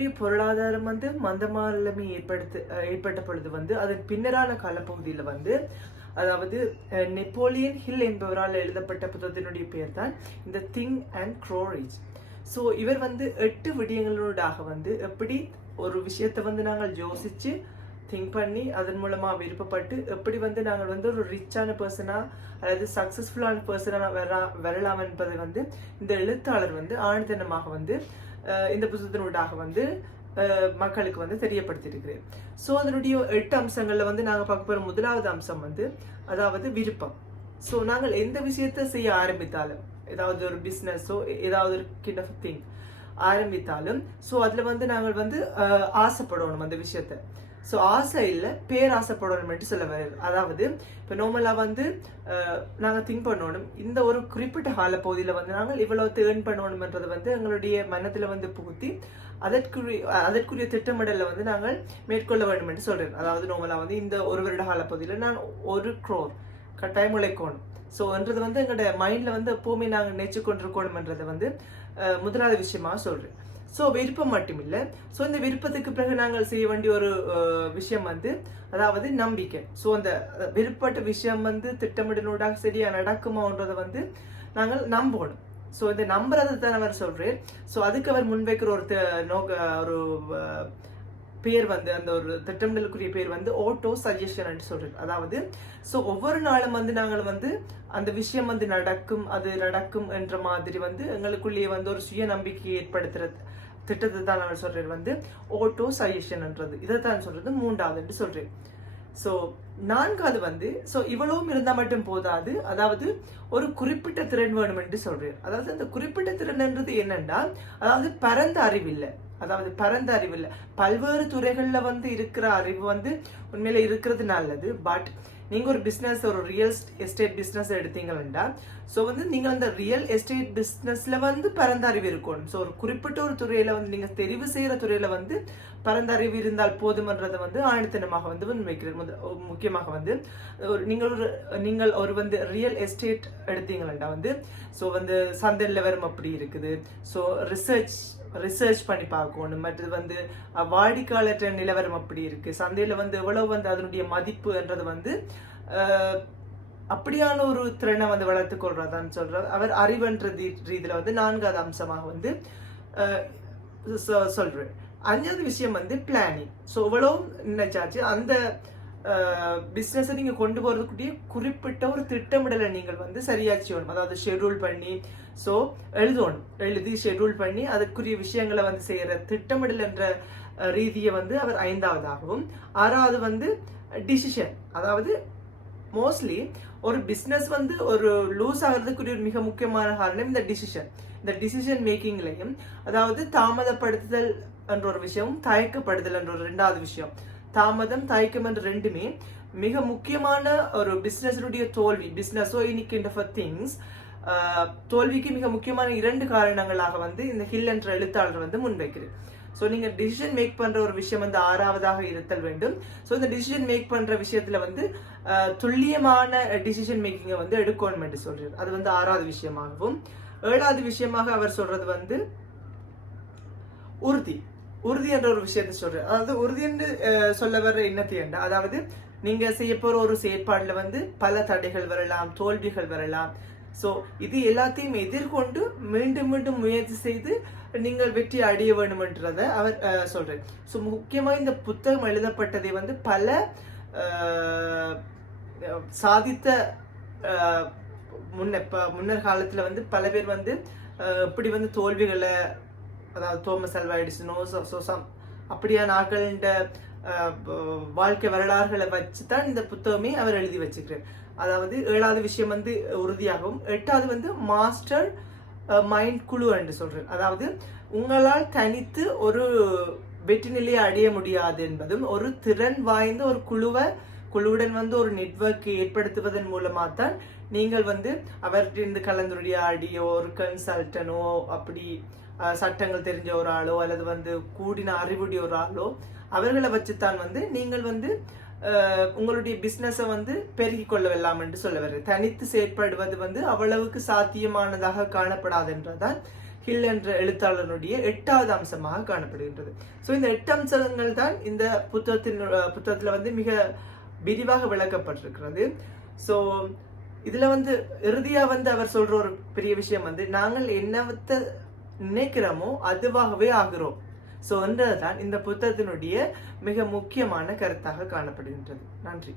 புத்தத்தினுடைய பொருளாதாரம் வந்து மந்தமாலமை ஏற்படுத்த ஏற்பட்ட பொழுது வந்து அதன் பின்னரான காலப்பகுதியில் வந்து அதாவது நெப்போலியன் ஹில் என்பவரால் எழுதப்பட்ட புத்தகத்தினுடைய பெயர் தான் இந்த திங் அண்ட் க்ரோரேஜ் ஸோ இவர் வந்து எட்டு விடயங்களோடாக வந்து எப்படி ஒரு விஷயத்தை வந்து நாங்கள் யோசிச்சு திங்க் பண்ணி அதன் மூலமாக விருப்பப்பட்டு எப்படி வந்து நாங்கள் வந்து ஒரு ரிச்சான பர்சனாக அல்லது சக்ஸஸ்ஃபுல்லான பர்சனாக வரா வரலாம் என்பதை வந்து இந்த எழுத்தாளர் வந்து ஆழ்தனமாக வந்து இந்த புத்தகத்தினூடாக வந்து அஹ், மக்களுக்கு வந்து தெரியப்படுத்தியிருக்கிறேன். ஸோ அதனுடைய எட்டு அம்சங்களில் வந்து நாங்கள் பார்க்க போகிற முதலாவது அம்சம் வந்து அதாவது விருப்பம். ஸோ நாங்கள் எந்த விஷயத்தை செய்ய ஆரம்பித்தாலும் ஏதாவது ஒரு பிஸ்னஸோ ஏதாவது ஒரு கிண்ட் ஆஃப் திங் ஆரம்பித்தாலும் ஸோ அதில் வந்து நாங்கள் வந்து ஆசைப்படணும் அந்த விஷயத்த. ஸோ ஆசை இல்லை பேராசைப்படணும்ட்டு சொல்ல வருது அதாவது இப்போ நார்மலாக வந்து நாங்கள் திங்க் பண்ணணும். இந்த ஒரு குறிப்பிட்ட கால பகுதியில் வந்து நாங்கள் இவ்வளவு தேர்ன் பண்ணணும்ன்றதை வந்து எங்களுடைய மனத்தில் வந்து புகுத்தி அதற்குரிய அதற்குரிய திட்டமிடலில் வந்து நாங்கள் மேற்கொள்ள வேண்டும் என்று அதாவது நார்மலாக வந்து இந்த ஒரு வருட கால பகுதியில் நான் ஒரு க்ரோர் கட்டாயம் உழைக்கணும். ஸோ என்றது வந்து எங்களோட மைண்டில் வந்து எப்போவுமே நாங்கள் நினைச்சு கொண்டிருக்கணும்ன்றதை வந்து முதலாவது விஷயமாக சொல்கிறேன் ஸோ விருப்பம் மட்டும் இல்லை ஸோ இந்த விருப்பத்துக்கு பிறகு நாங்கள் செய்ய வேண்டிய ஒரு விஷயம் வந்து அதாவது நம்பிக்கை. ஸோ அந்த விருப்பப்பட்ட விஷயம் வந்து திட்டமிடலோட சரியாக நடக்குமான்றதை வந்து நாங்கள் நம்பணும். ஸோ இந்த நம்புறது தான் அவர் சொல்கிறேன் ஸோ அதுக்கு அவர் முன்வைக்கிற ஒரு நோக்க ஒரு பேர் வந்து அந்த ஒரு திட்டமிடலுக்குரிய பேர் வந்து ஓட்டோ சஜஷன் சொல்றது. அதாவது ஸோ ஒவ்வொரு நாளும் வந்து நாங்கள் வந்து அந்த விஷயம் வந்து நடக்கும் அது நடக்கும் என்ற மாதிரி வந்து எங்களுக்குள்ளேயே வந்து ஒரு சுய நம்பிக்கையை ஏற்படுத்துறது திட்டத்தை தான் நான் சொல்றது வந்து ஓட்டோ சஜஷன்ன்றது இதை தான் சொல்றது மூன்றாவதுன்ட்டு சொல்றேன். ஸோ நான்காவது வந்து ஸோ இவ்வளவும் இருந்தால் மட்டும் போதாது. அதாவது ஒரு குறிப்பிட்ட திறன் வேணும் என்று சொல்றேன். அதாவது அந்த குறிப்பிட்ட திறன்ன்றது என்னன்னா அதாவது பரந்த அறிவில்லை. அதாவது பரந்த அறிவில்லை. பல்வேறு துறைகளில் வந்து இருக்கிற அறிவு வந்து உண்மையில் இருக்கிறது நல்லது. பட் நீங்கள் ஒரு பிஸ்னஸ் ஒரு ரியல் எஸ்டேட் பிஸ்னஸ் எடுத்தீங்கன்னா ஸோ வந்து நீங்கள் அந்த ரியல் எஸ்டேட் பிஸ்னஸில் வந்து பரந்தறிவு இருக்கணும். ஸோ ஒரு குறிப்பிட்ட ஒரு துறையில் வந்து நீங்கள் தெரிவு செய்கிற துறையில் வந்து பரந்தறிவு இருந்தால் போதுமன்றதை வந்து ஆணித்தனமாக வந்து முன்வைக்கிறது. முத- முக்கியமாக வந்து ஒரு நீங்கள் ஒரு நீங்கள் ஒரு வந்து ரியல் எஸ்டேட் எடுத்தீங்களா வந்து ஸோ வந்து சந்தை நிலவரம் அப்படி இருக்குது. ஸோ ரிசர்ச் ரிசர்ச் பண்ணி பார்க்கணும். மற்றது வந்து வாடிக்கையாளர் நிலவரம் அப்படி இருக்குது சந்தையில் வந்து எவ்வளோ வந்து அதனுடைய மதிப்புன்றது வந்து அப்படியான ஒரு திறனை வந்து வளர்த்துக்கொள்றதான்னு சொல்றார் அவர் அறிவுன்ற ரீ- ரீதியில வந்து நான்காவது அம்சமாக வந்து அஹ், சொ- அஞ்சாவது விஷயம் வந்து பிளானிங் ஸோ இவ்வளோ நினைச்சாச்சு. அந்த பிஸ்னஸை நீங்கள் கொண்டு போகிறதுக்குரிய குறிப்பிட்ட ஒரு திட்டமிடலை நீங்கள் வந்து சரியாக செய்யணும். அதாவது ஷெட்யூல் பண்ணி ஸோ எழுதணும். எழுதி ஷெட்யூல் பண்ணி அதுக்குரிய விஷயங்களை வந்து செய்கிற திட்டமிடல் என்ற ரீதியை வந்து அவர் ஐந்தாவதாகவும் ஆறாவது வந்து டிசிஷன் அதாவது மோஸ்ட்லி ஒரு பிஸ்னஸ் வந்து ஒரு லூஸ் ஆகிறதுக்குரிய ஒரு மிக முக்கியமான காரணம் இந்த டிசிஷன் இந்த டிசிஷன் மேக்கிங்லையும் அதாவது தாமதப்படுத்துதல் என்ற ஒரு விஷயம் தயக்கப்படுதல் என்ற ஒரு ரெண்டாவது விஷயம். தாமதம் தயக்கம் என்ற ரெண்டுமே மிக முக்கியமான ஒரு பிஸ்னஸினுடைய தோல்வி. பிஸ்னஸோ இன்னைக்கு ஃபார் திங்ஸ் தோல்விக்கு மிக முக்கியமான இரண்டு காரணங்களாக வந்து இந்த ஹில் என்ற எழுத்தாளர் வந்து முன்வைக்கிறது ஸோ நீங்கள் டிசிஷன் மேக் பண்ணுற ஒரு விஷயம் வந்து ஆறாவதாக இருத்தல் வேண்டும். ஸோ இந்த டிசிஷன் மேக் பண்ணுற விஷயத்தில் வந்து துல்லியமான டிசிஷன் மேக்கிங்கை வந்து எடுக்கணும் என்று சொல்கிறார் அது வந்து ஆறாவது விஷயமாகவும் ஏழாவது விஷயமாக அவர் சொல்றது வந்து உறுதி. உறுதி என்ற ஒரு விஷயத்தை சொல்றாரு. அதாவது உறுதி என்று அஹ், சொல்ல வர்ற என்னத்தை என்ன அதாவது நீங்க செய்ய போற ஒரு செயற்பாடுல வந்து பல தடைகள் வரலாம் தோல்விகள் வரலாம். ஸோ இது எல்லாத்தையும் எதிர்கொண்டு மீண்டும் மீண்டும் முயற்சி செய்து நீங்கள் வெற்றி அடைய வேண்டும்ன்றத அவர் அஹ், ஸோ முக்கியமாக இந்த புத்தகம் எழுதப்பட்டதை வந்து பல சாதித்த முன்ன முன்னர் காலத்தில் வந்து பல பேர் வந்து இப்படி வந்து தோல்விகளை அதாவது தோமஸ் அல்வா எடிசனோ சோ- அப்படியான ஆட்களின் வாழ்க்கை வரலாறுகளை வச்சு தான் இந்த புத்தகமே அவர் எழுதி வச்சுக்கிறார். அதாவது ஏழாவது விஷயம் வந்து உறுதியாகவும் எட்டாவது வந்து மாஸ்டர் மைண்ட் குழு என்று சொல்றேன். அதாவது உங்களால் தனித்து ஒரு வெற்றி நிலையை அடைய முடியாது என்பதும் ஒரு திறன் வாய்ந்த ஒரு குழுவை குழுவுடன் வந்து ஒரு நெட்வொர்க் ஏற்படுத்துவதன் மூலமாக தான் நீங்கள் வந்து அவர்கிட்ட கலந்துரையாடியோ ஒரு கன்சல்டனோ அப்படி சட்டங்கள் தெரிஞ்ச ஒரு ஆளோ அல்லது வந்து கூடின அறிவுடைய ஒரு ஆளோ அவர்களை வச்சுத்தான் வந்து நீங்கள் வந்து உங்களுடைய பிஸ்னஸை வந்து பெருகி கொள்ள வெல்லாம் என்று சொல்ல வருது தனித்து செயற்படுவது வந்து அவ்வளவுக்கு சாத்தியமானதாக காணப்படாது என்றதான் ஹில் என்ற எழுத்தாளனுடைய எட்டாவது அம்சமாக காணப்படுகின்றது. ஸோ இந்த எட்டு அம்சங்கள் தான் இந்த புத்தகத்தின் புத்தகத்தில் வந்து மிக விரிவாக விளக்கப்பட்டிருக்கிறது. ஸோ இதில் வந்து இறுதியாக வந்து அவர் சொல்கிற ஒரு பெரிய விஷயம் வந்து நாங்கள் என்னத்தை நினைக்கிறோமோ அதுவாகவே ஆகிறோம். ஸோ என்றதுதான் இந்த புத்தகத்தினுடைய மிக முக்கியமான கருத்தாக காணப்படுகின்றது. நன்றி.